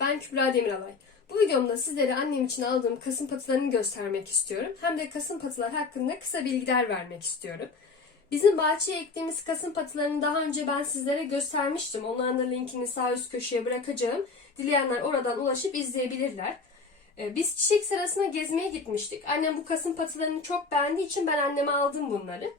ben Kübra Demiralay. Bu videomda sizlere annem için aldığım kasım patılarını göstermek istiyorum. Hem de kasım patılar hakkında kısa bilgiler vermek istiyorum. Bizim bahçeye ektiğimiz kasım patılarını daha önce ben sizlere göstermiştim. Onların da linkini sağ üst köşeye bırakacağım. Dileyenler oradan ulaşıp izleyebilirler. Ee, Biz çiçek sırasına gezmeye gitmiştik. Annem bu kasım patılarını çok beğendiği için ben anneme aldım bunları.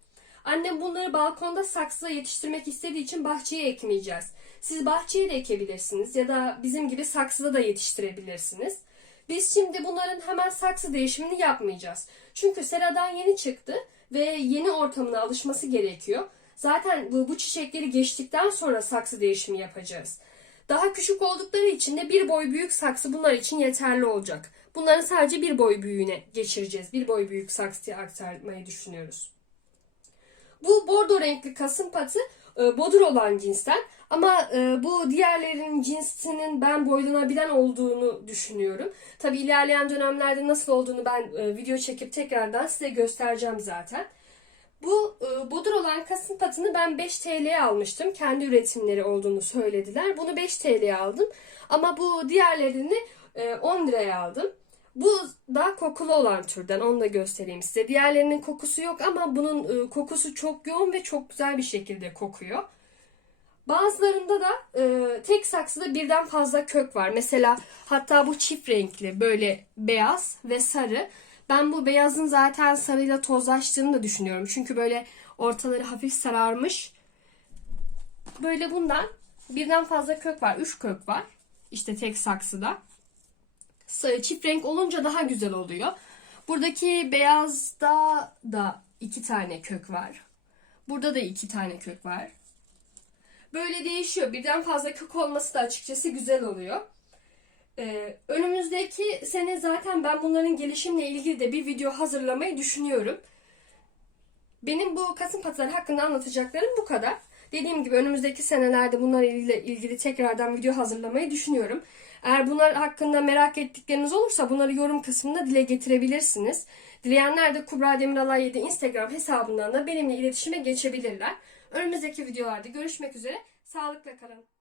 Annem bunları balkonda saksıda yetiştirmek istediği için bahçeye ekmeyeceğiz. Siz bahçeye de ekebilirsiniz ya da bizim gibi saksıda da yetiştirebilirsiniz. Biz şimdi bunların hemen saksı değişimini yapmayacağız. Çünkü seradan yeni çıktı ve yeni ortamına alışması gerekiyor. Zaten bu, bu çiçekleri geçtikten sonra saksı değişimi yapacağız. Daha küçük oldukları için de bir boy büyük saksı bunlar için yeterli olacak. Bunları sadece bir boy büyüğüne geçireceğiz. Bir boy büyük saksıya aktarmayı düşünüyoruz. Bu bordo renkli kasım patı e, bodur olan cinsten ama e, bu diğerlerinin cinsinin ben boylanabilen olduğunu düşünüyorum. Tabi ilerleyen dönemlerde nasıl olduğunu ben e, video çekip tekrardan size göstereceğim zaten. Bu e, bodur olan kasım patını ben 5 TL'ye almıştım. Kendi üretimleri olduğunu söylediler. Bunu 5 TL'ye aldım. Ama bu diğerlerini e, 10 liraya aldım. Bu daha kokulu olan türden. Onu da göstereyim size. Diğerlerinin kokusu yok ama bunun e, kokusu çok yoğun ve çok güzel bir şekilde kokuyor. Bazılarında da e, tek saksıda birden fazla kök var. Mesela hatta bu çift renkli böyle beyaz ve sarı. Ben bu beyazın zaten sarıyla tozlaştığını da düşünüyorum. Çünkü böyle ortaları hafif sararmış. Böyle bundan birden fazla kök var. Üç kök var. İşte tek saksıda. Çift renk olunca daha güzel oluyor. Buradaki beyazda da iki tane kök var. Burada da iki tane kök var. Böyle değişiyor. Birden fazla kök olması da açıkçası güzel oluyor. Ee, önümüzdeki sene zaten ben bunların gelişimle ilgili de bir video hazırlamayı düşünüyorum. Benim bu kasım patıları hakkında anlatacaklarım bu kadar. Dediğim gibi önümüzdeki senelerde bunlarla ilgili, ilgili tekrardan video hazırlamayı düşünüyorum. Eğer bunlar hakkında merak ettikleriniz olursa bunları yorum kısmında dile getirebilirsiniz. Dileyenler de Kubra Demiralay 7 Instagram hesabından da benimle iletişime geçebilirler. Önümüzdeki videolarda görüşmek üzere. Sağlıkla kalın.